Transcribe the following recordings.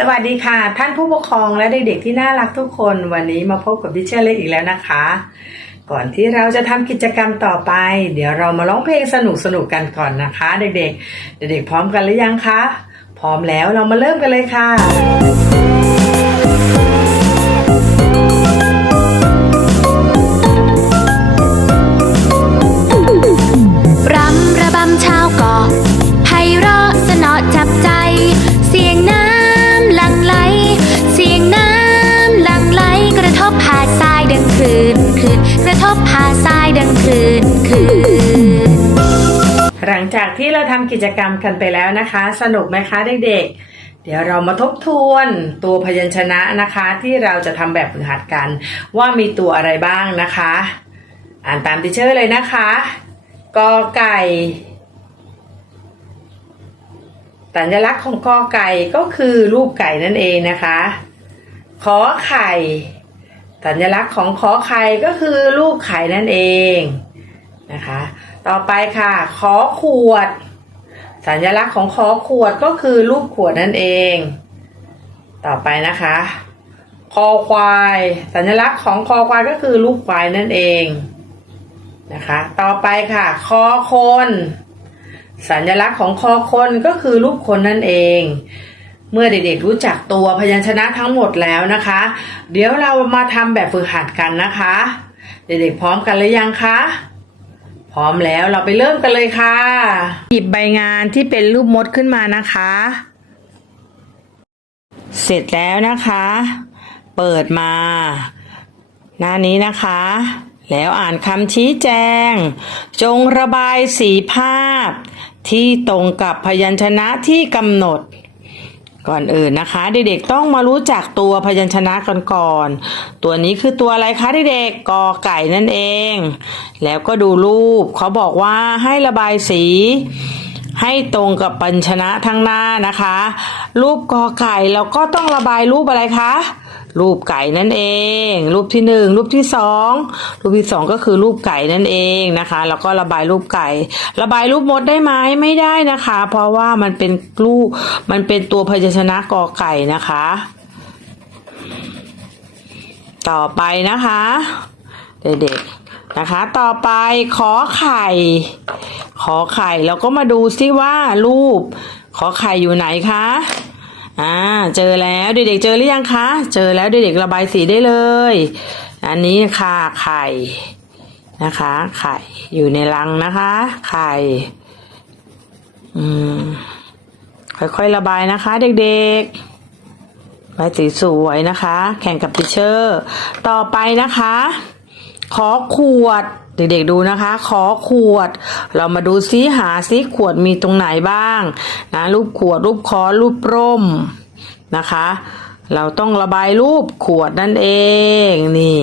สวัสดีค่ะ ท่านผู้ปกครองและเด็กๆที่น่ารักทุกคนวันนี้มาพบกับดิเชอร์เล็กอีกแล้วนะคะ ก่อนที่เราจะทำกิจกรรมต่อไป เดี๋ยวเรามาร้องเพลงสนุกๆกันก่อนนะคะ เด็กๆ เด็กๆพร้อมกันหรือยังคะ พร้อมแล้วเรามาเริ่มกันเลยค่ะ ลังจากที่เราทำกิจกรรมกันไปแล้วนะคะ สนุกไหมคะเด็กๆ เดี๋ยวเรามาทบทวนตัวพยัญชนะนะคะ ที่เราจะทำแบบฝึกหัดกัน ว่ามีตัวอะไรบ้างนะคะ อ่านตามติเชอร์เลยนะคะกอไก่สัญลักษณ์ของกอไก่ก็คือรูปไก่นั่นเองนะคะขอไข่ สัญลักษณ์ของขอไข่ก็คือรูปไข่นั่นเองนะคะ ต่อไปค่ะ ขอขวด สัญลักษณ์ของขอขวดก็คือรูปขวดนั่นเอง ต่อไปนะคะ คอควาย สัญลักษณ์ของคอควายก็คือรูปควายนั่นเองนะคะ ต่อไปค่ะ คอคน สัญลักษณ์ของคอคนก็คือรูปคนนั่นเอง เมื่อเด็กๆรู้จักตัวพยัญชนะทั้งหมดแล้วนะคะ เดี๋ยวเรามาทำแบบฝึกหัดกันนะคะ เด็กๆพร้อมกันหรือยังคะ พร้อมแล้วเราไปเริ่มกันเลยค่ะ หยิบใบงานที่เป็นรูปมดขึ้นมานะคะ เสร็จแล้วนะคะ เปิดมา หน้านี้นะคะ แล้วอ่านคำชี้แจง จงระบายสีภาพ ที่ตรงกับพยัญชนะที่กำหนด ก่อนอื่นนะคะ เด็กๆต้องมารู้จักตัวพยัญชนะกันก่อน ตัวนี้คือตัวอะไรคะเด็กๆกอไก่นั่นเอง แล้วก็ดูรูปเขาบอกว่าให้ระบายสี ให้ตรงกับพยัญชนะทั้งหน้านะคะ รูปกอไก่เราก็ต้องระบายรูปอะไรคะ รูปไก่นั่นเอง รูปที่หนึ่งรูปที่สองรูปที่สองก็คือรูปไก่นั่นเองนะคะ แล้วก็ระบายรูปไก่ ระบายรูปมดได้ไหมไม่ได้นะคะ เพราะว่ามันเป็นรูปมันเป็นตัวพยัญชนะกอไก่นะคะ ต่อไปนะคะเด็กๆนะคะ ต่อไปขอไข่ ขอไข่เราก็มาดูซิว่ารูป ขอไข่อยู่ไหนคะ อ่าเจอแล้วเด็กๆเจอหรือยังคะเจอแล้วเด็กๆระบายสีได้เลย อันนี้ค่ะไข่นะคะ ไข่อยู่ในรังนะคะ ไข่อืมค่อยๆระบายนะคะ เด็กๆใบสีสวยนะคะ แข่งกับติเชอร์ ต่อไปนะคะ ขอขวด เด็กๆดูนะคะ ขอขวด เรามาดูซิหาซิขวดมีตรงไหนบ้างนะรูปขวดรูปคอรูปร่มนะคะ เราต้องระบายรูปขวดนั่นเองนี่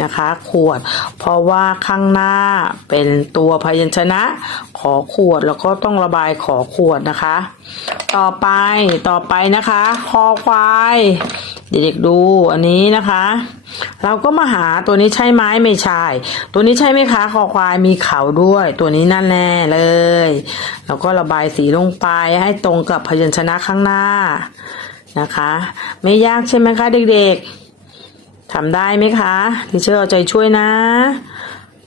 นะคะ ขวด เพราะว่าข้างหน้าเป็นตัวพยัญชนะ ขอขวดแล้วก็ต้องระบายขอขวดนะคะ ต่อไปต่อไปนะคะ คอควาย เด็กๆดูอันนี้นะคะ เราก็มาหาตัวนี้ใช่ไหมไม่ใช่ ตัวนี้ใช่ไหมคะคอควายมีเขาด้วย ตัวนี้นั่นแน่เลย แล้วก็ระบายสีลงไปให้ตรงกับพยัญชนะข้างหน้านะคะ ไม่ยากใช่ไหมคะเด็กๆทำได้ไหมคะทีเชอร์เอาใจช่วยนะ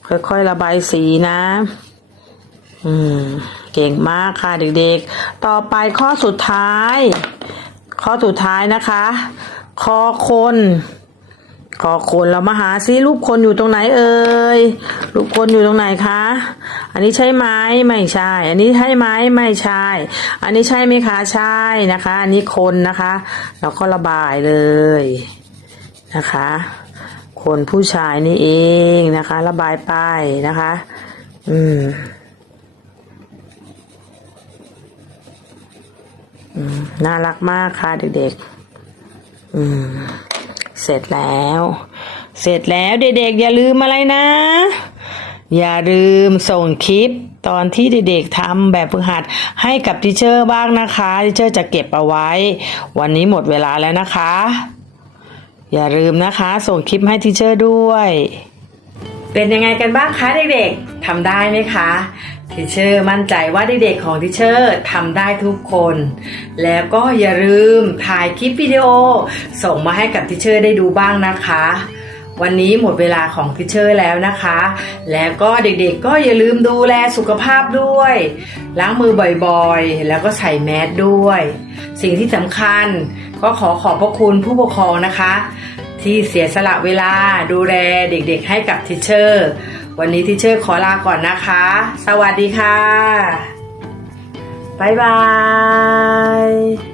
ค่อยๆระบายสีนะ อืมเก่งมากค่ะเด็กๆ ต่อไปข้อสุดท้าย ข้อสุดท้ายนะคะ คอคน คอคนเรามาหาซิรูปคนอยู่ตรงไหนเอ่ยรูปคนอยู่ตรงไหนคะ อันนี้ใช่ไหมไม่ใช่ อันนี้ใช่ไหมไม่ใช่ อันนี้ใช่ไหมคะใช่นะคะ อันนี้คนนะคะ เราก็ระบายเลยนะคะ คนผู้ชายนี่เองนะคะ ระบายไปนะคะ อืมอืมน่ารักมากค่ะเด็กๆ อืม เสร็จแล้ว เสร็จแล้วเด็กๆ อย่าลืมอะไรนะ อย่าลืมส่งคลิปตอนที่เด็กๆทำแบบฝึกหัดให้กับทีเชอร์บ้างนะคะทีเชอร์จะเก็บเอาไว้ วันนี้หมดเวลาแล้วนะคะ อย่าลืมนะคะ ส่งคลิปให้ทีเชอร์ด้วย เป็นยังไงกันบ้างคะเด็กๆทำได้ไหมคะ ทิเชอร์มั่นใจว่าเด็กๆของทิเชอร์ทำได้ทุกคน แล้วก็อย่าลืมถ่ายคลิปวิดีโอ ส่งมาให้กับทิเชอร์ได้ดูบ้างนะคะ วันนี้หมดเวลาของทิเชอร์แล้วนะคะ แล้วก็เด็กๆก็อย่าลืมดูแลสุขภาพด้วย ล้างมือบ่อยๆ แล้วก็ใส่แมสด้วย สิ่งที่สำคัญก็ขอขอบพระคุณผู้ปกครองนะคะ ที่เสียสละเวลาดูแลเด็กๆให้กับทิเชอร์ วันนี้ทิเชอร์ขอลาก่อนนะคะ สวัสดีค่ะ บ๊ายบาย